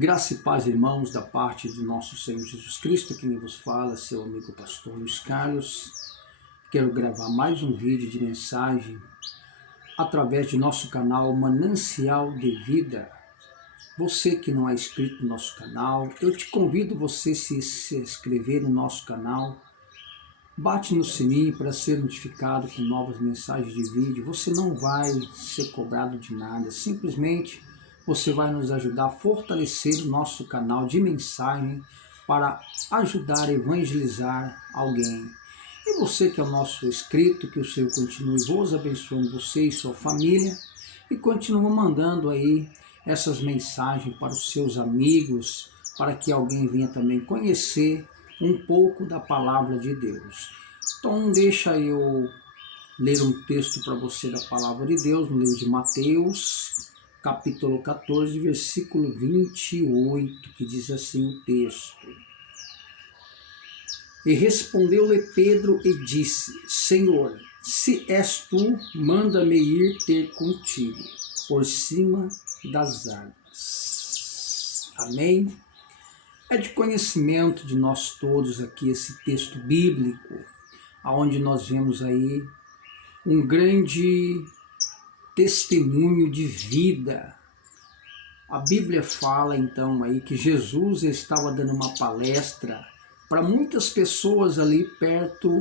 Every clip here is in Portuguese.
Graça e paz, irmãos, da parte do nosso Senhor Jesus Cristo, quem vos fala, seu amigo pastor Luiz Carlos. Quero gravar mais um vídeo de mensagem através de nosso canal Manancial de Vida. Você que não é inscrito no nosso canal, eu te convido você a se inscrever no nosso canal. Bate no sininho para ser notificado com novas mensagens de vídeo. Você não vai ser cobrado de nada, simplesmente você vai nos ajudar a fortalecer o nosso canal de mensagem para ajudar a evangelizar alguém. E você que é o nosso inscrito, que o Senhor continue vos abençoando, você e sua família, e continue mandando aí essas mensagens para os seus amigos, para que alguém venha também conhecer um pouco da palavra de Deus. Então deixa eu ler um texto para você da palavra de Deus, no livro de Mateus, capítulo 14, versículo 28, que diz assim o texto. E respondeu-lhe Pedro e disse: Senhor, se és tu, manda-me ir ter contigo por cima das águas. Amém? É de conhecimento de nós todos aqui esse texto bíblico, onde nós vemos aí um grande testemunho de vida. A Bíblia fala então aí que Jesus estava dando uma palestra para muitas pessoas ali perto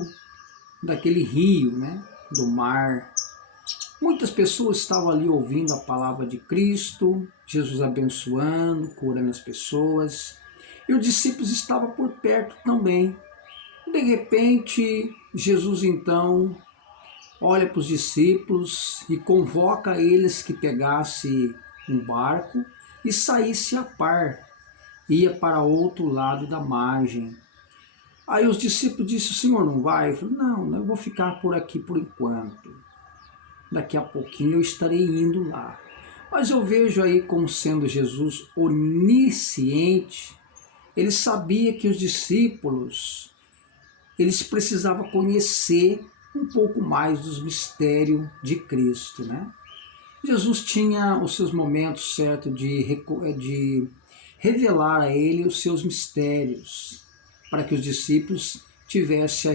daquele rio, do mar. Muitas pessoas estavam ali ouvindo a palavra de Cristo, Jesus abençoando, curando as pessoas. E os discípulos estavam por perto também. De repente, Jesus então olha para os discípulos e convoca eles que pegasse um barco e saísse a par, ia para outro lado da margem. Aí os discípulos disseram: o senhor não vai? Eu falei: não, eu vou ficar por aqui por enquanto. Daqui a pouquinho eu estarei indo lá. Mas eu vejo aí como sendo Jesus onisciente. Ele sabia que os discípulos, eles precisavam conhecer um pouco mais dos mistérios de Cristo, Jesus tinha os seus momentos certos de revelar a ele os seus mistérios, para que os discípulos tivessem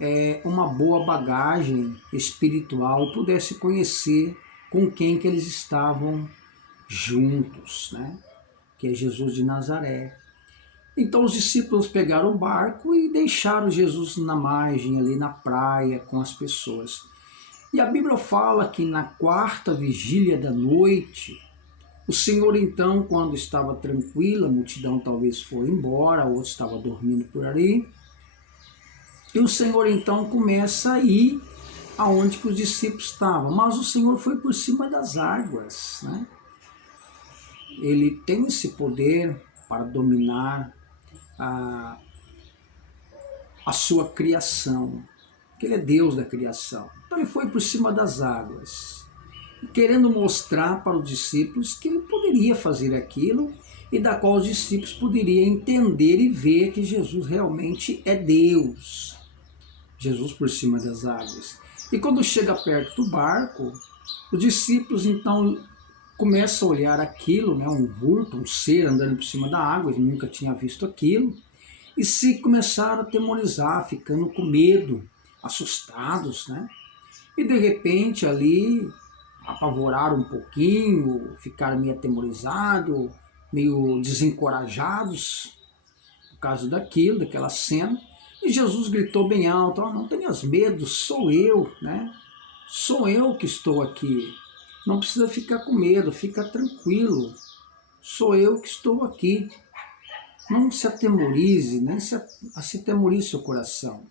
aí uma boa bagagem espiritual e pudessem conhecer com quem que eles estavam juntos, que é Jesus de Nazaré. Então os discípulos pegaram o barco e deixaram Jesus na margem, ali na praia, com as pessoas. E a Bíblia fala que na quarta vigília da noite, o Senhor então, quando estava tranquilo, a multidão talvez foi embora, outro estava dormindo por ali, e o Senhor então começa a ir aonde que os discípulos estavam, mas o Senhor foi por cima das águas, Ele tem esse poder para dominar a sua criação, que ele é Deus da criação. Então ele foi por cima das águas, querendo mostrar para os discípulos que ele poderia fazer aquilo e da qual os discípulos poderiam entender e ver que Jesus realmente é Deus. Jesus por cima das águas. E quando chega perto do barco, os discípulos então começam a olhar aquilo, um vulto, um ser andando por cima da água, eles nunca tinham visto aquilo, e se começaram a atemorizar, ficando com medo, assustados, E de repente ali apavoraram um pouquinho, ficaram meio atemorizados, meio desencorajados por causa daquilo, daquela cena. E Jesus gritou bem alto: não tenhas medo, sou eu, Sou eu que estou aqui. Não precisa ficar com medo, fica tranquilo. Sou eu que estou aqui. Não se atemorize, nem se atemorize seu coração.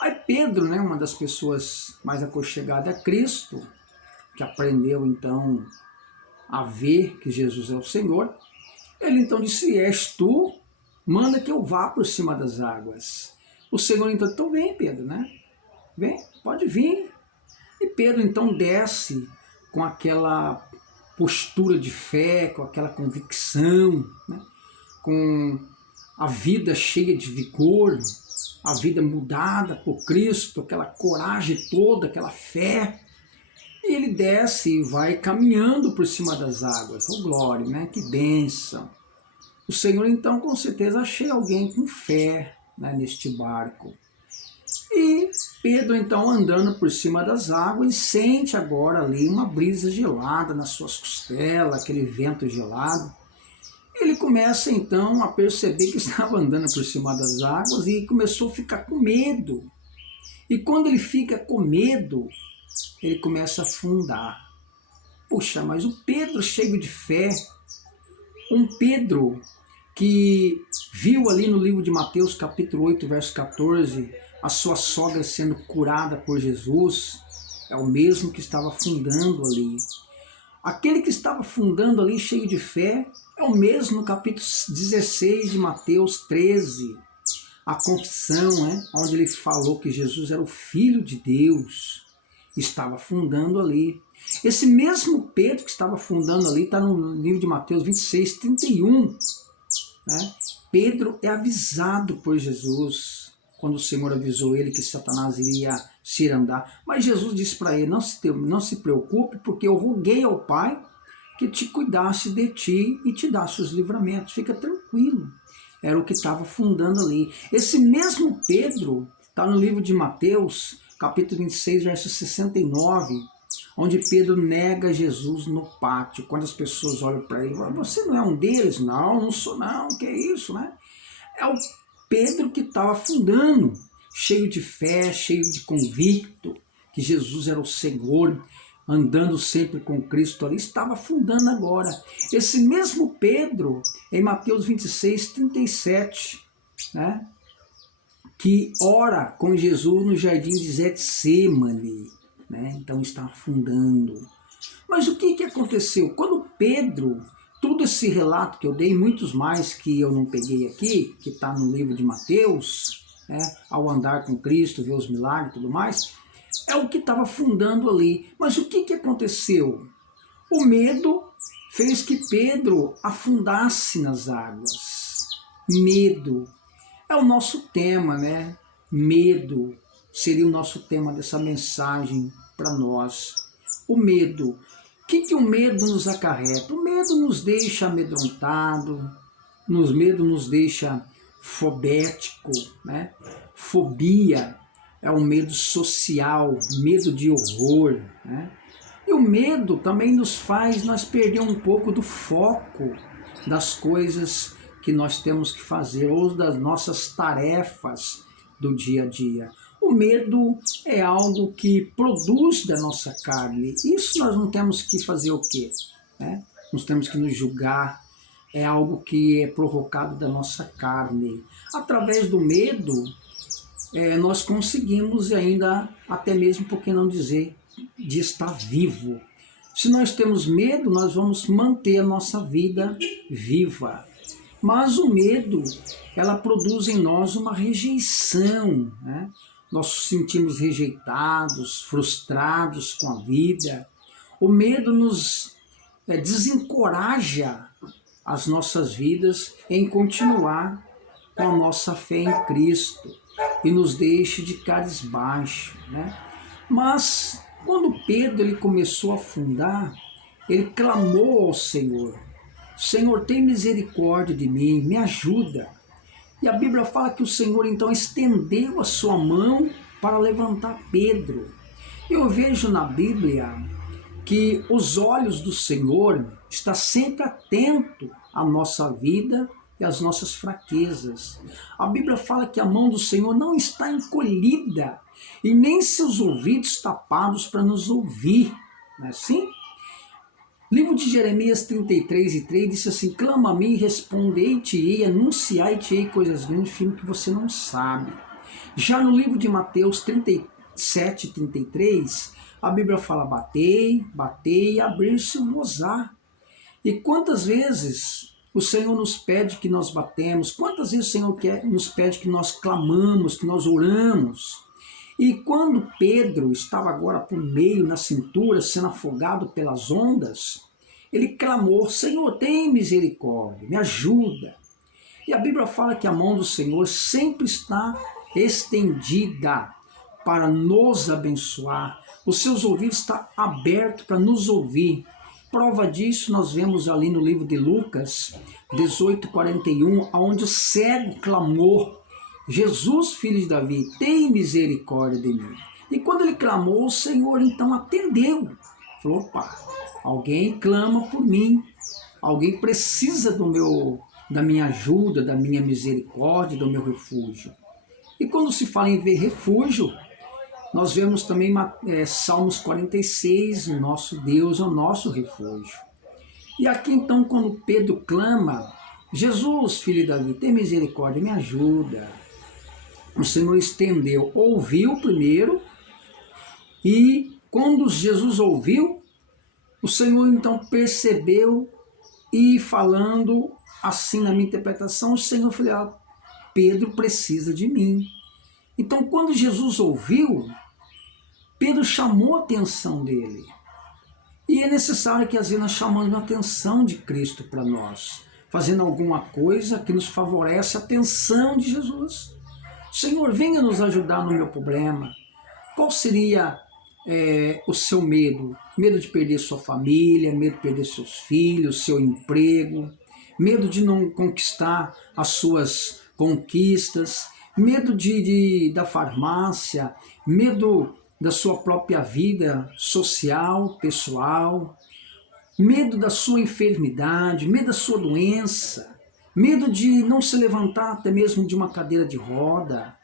Aí Pedro, uma das pessoas mais aconchegadas a Cristo, que aprendeu então a ver que Jesus é o Senhor, ele então disse: és tu, manda que eu vá por cima das águas. O Senhor então vem Pedro, Vem, pode vir. E Pedro então desce com aquela postura de fé, com aquela convicção, com a vida cheia de vigor, a vida mudada por Cristo, aquela coragem toda, aquela fé. E ele desce e vai caminhando por cima das águas. Oh, glória, né? Que bênção. O Senhor, então, com certeza, achei alguém com fé, né, neste barco. E Pedro, então, andando por cima das águas, sente agora ali uma brisa gelada nas suas costelas, aquele vento gelado. Ele começa, então, a perceber que estava andando por cima das águas e começou a ficar com medo. E quando ele fica com medo, ele começa a afundar. Puxa, mas o Pedro cheio de fé, um Pedro que viu ali no livro de Mateus, capítulo 8, verso 14, a sua sogra sendo curada por Jesus, é o mesmo que estava afundando ali. Aquele que estava afundando ali cheio de fé é o mesmo no capítulo 16 de Mateus 13, a confissão, né, onde ele falou que Jesus era o Filho de Deus, estava afundando ali. Esse mesmo Pedro que estava afundando ali está no livro de Mateus 26, 31. Né? Pedro é avisado por Jesus, quando o Senhor avisou ele que Satanás iria se andar. Mas Jesus disse para ele, não se preocupe, porque eu roguei ao Pai que te cuidasse de ti e te dasse os livramentos. Fica tranquilo. Era o que estava afundando ali. Esse mesmo Pedro está no livro de Mateus, capítulo 26, verso 69, onde Pedro nega Jesus no pátio. Quando as pessoas olham para ele, você não é um deles? Não, não sou não, que é isso, né? É o Pedro que estava afundando, cheio de fé, cheio de convicto, que Jesus era o Senhor, andando sempre com Cristo ali, estava afundando agora. Esse mesmo Pedro, em Mateus 26, 37, né? Que ora com Jesus no jardim de Getsêmani, né? Então está afundando. Mas o que aconteceu? Quando Pedro, todo esse relato que eu dei, muitos mais que eu não peguei aqui, que está no livro de Mateus, né? Ao andar com Cristo, ver os milagres e tudo mais, é o que estava afundando ali. Mas o que aconteceu? O medo fez que Pedro afundasse nas águas. Medo. É o nosso tema, né? Medo seria o nosso tema dessa mensagem para nós. O medo. O que o medo nos acarreta? O medo nos deixa amedrontado, o medo nos deixa fobético, né? Fobia é um medo social, medo de horror, né? E o medo também nos faz nós perder um pouco do foco das coisas que nós temos que fazer ou das nossas tarefas do dia a dia. O medo é algo que produz da nossa carne. Isso nós não temos que fazer o quê? Né? Nós temos que nos julgar. É algo que é provocado da nossa carne. Através do medo, nós conseguimos ainda, até mesmo, por que não dizer, de estar vivo. Se nós temos medo, nós vamos manter a nossa vida viva. Mas o medo, ela produz em nós uma rejeição, né? Nós nos sentimos rejeitados, frustrados com a vida. O medo nos desencoraja as nossas vidas em continuar com a nossa fé em Cristo e nos deixa de cabisbaixo, né? Mas quando Pedro ele começou a afundar, ele clamou ao Senhor. Senhor, tem misericórdia de mim, me ajuda. E a Bíblia fala que o Senhor então estendeu a sua mão para levantar Pedro. Eu vejo na Bíblia que os olhos do Senhor estão sempre atentos à nossa vida e às nossas fraquezas. A Bíblia fala que a mão do Senhor não está encolhida e nem seus ouvidos tapados para nos ouvir. Não é assim? Livro de Jeremias 33:3 disse assim: clama a mim, respondei-te-ei, anunciai-te-ei coisas grandes, filho, que você não sabe. Já no livro de Mateus 37:33, a Bíblia fala: batei, batei, abrir-se-vos-á. E quantas vezes o Senhor nos pede que nós batemos, quantas vezes o Senhor nos pede que nós clamamos, que nós oramos. E quando Pedro estava agora por meio na cintura, sendo afogado pelas ondas, ele clamou: Senhor, tem misericórdia, me ajuda. E a Bíblia fala que a mão do Senhor sempre está estendida para nos abençoar, Os seus ouvidos estão abertos para nos ouvir. Prova disso nós vemos ali no livro de Lucas 18:41, onde o cego clamou: Jesus, filho de Davi, tem misericórdia de mim. E quando ele clamou, o Senhor então atendeu. Falou: opa, alguém clama por mim, alguém precisa da minha ajuda, da minha misericórdia, do meu refúgio. E quando se fala em ver refúgio, nós vemos também Salmos 46, o nosso Deus é o nosso refúgio. E aqui então, quando Pedro clama: Jesus, filho de Davi, tem misericórdia, me ajuda. O Senhor estendeu, ouviu primeiro, e quando Jesus ouviu, o Senhor então percebeu, e falando assim na minha interpretação, o Senhor falou: Pedro precisa de mim. Então quando Jesus ouviu, Pedro chamou a atenção dele. E é necessário que às vezes nós chamamos a atenção de Cristo para nós, fazendo alguma coisa que nos favorece a atenção de Jesus. Senhor, venha nos ajudar no meu problema. Qual seria o seu medo? Medo de perder sua família, medo de perder seus filhos, seu emprego, medo de não conquistar as suas conquistas, medo da farmácia, medo da sua própria vida social, pessoal, medo da sua enfermidade, medo da sua doença, medo de não se levantar até mesmo de uma cadeira de roda.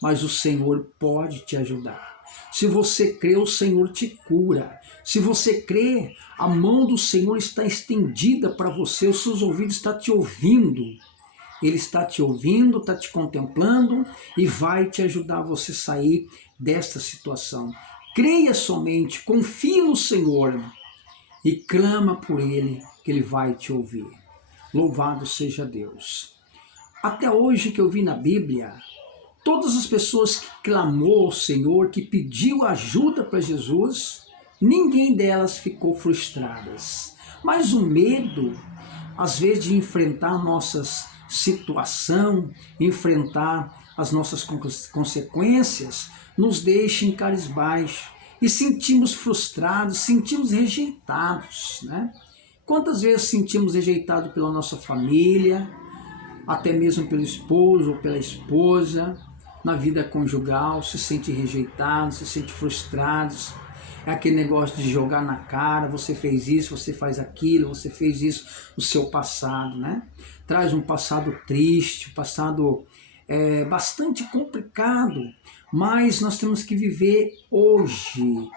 Mas o Senhor pode te ajudar. Se você crê, o Senhor te cura. Se você crê, a mão do Senhor está estendida para você, os seus ouvidos estão te ouvindo. Ele está te ouvindo, está te contemplando e vai te ajudar a você sair desta situação. Creia somente, confie no Senhor e clama por Ele, que Ele vai te ouvir. Louvado seja Deus. Até hoje que eu vi na Bíblia, todas as pessoas que clamou ao Senhor, que pediu ajuda para Jesus, ninguém delas ficou frustradas. Mas o medo, às vezes, de enfrentar nossas situação, enfrentar as nossas consequências, nos deixa em cabisbaixo e sentimos frustrados, sentimos rejeitados, né? Quantas vezes sentimos rejeitados pela nossa família, até mesmo pelo esposo ou pela esposa, na vida conjugal, se sente rejeitado, se sente frustrado. É aquele negócio de jogar na cara: você fez isso, você faz aquilo, você fez isso no seu passado, né? Traz um passado triste, um passado bastante complicado, mas nós temos que viver hoje,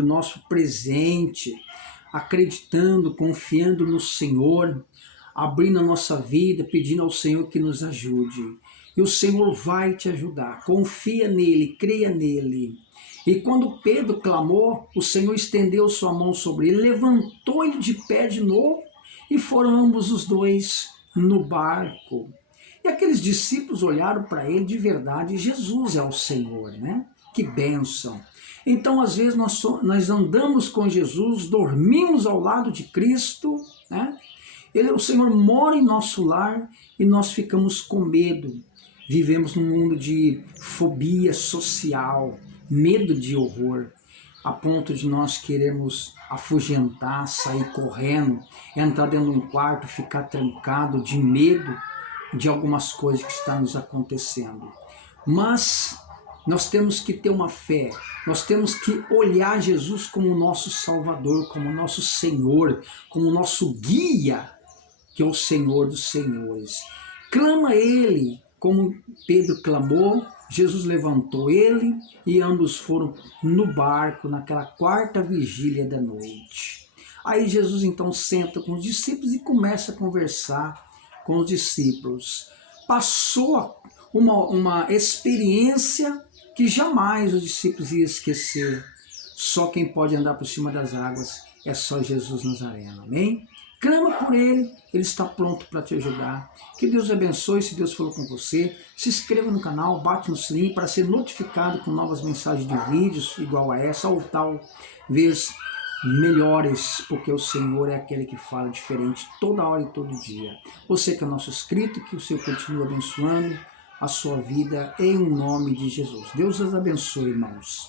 o nosso presente, acreditando, confiando no Senhor, abrindo a nossa vida, pedindo ao Senhor que nos ajude. E o Senhor vai te ajudar. Confia nele, creia nele. E quando Pedro clamou, o Senhor estendeu sua mão sobre ele, levantou ele de pé de novo, e foram ambos os dois no barco. E aqueles discípulos olharam para ele de verdade: Jesus é o Senhor, né? Que bênção! Então, às vezes, nós andamos com Jesus, dormimos ao lado de Cristo, né? O Senhor mora em nosso lar e nós ficamos com medo. Vivemos num mundo de fobia social, medo de horror, a ponto de nós queremos afugentar, sair correndo, entrar dentro de um quarto, ficar trancado de medo de algumas coisas que estão nos acontecendo. Mas nós temos que ter uma fé, nós temos que olhar Jesus como o nosso Salvador, como o nosso Senhor, como o nosso guia, que é o Senhor dos Senhores. Clama a Ele, como Pedro clamou. Jesus levantou ele e ambos foram no barco naquela quarta vigília da noite. Aí Jesus então senta com os discípulos e começa a conversar com os discípulos. Passou uma experiência que jamais os discípulos iam esquecer. Só quem pode andar por cima das águas é só Jesus Nazareno. Amém? Clama por Ele, Ele está pronto para te ajudar. Que Deus abençoe. Se Deus falou com você, se inscreva no canal, bate no sininho para ser notificado com novas mensagens de vídeos igual a essa, ou talvez melhores, porque o Senhor é aquele que fala diferente toda hora e todo dia. Você que é nosso inscrito, que o Senhor continue abençoando a sua vida em nome de Jesus. Deus os abençoe, irmãos.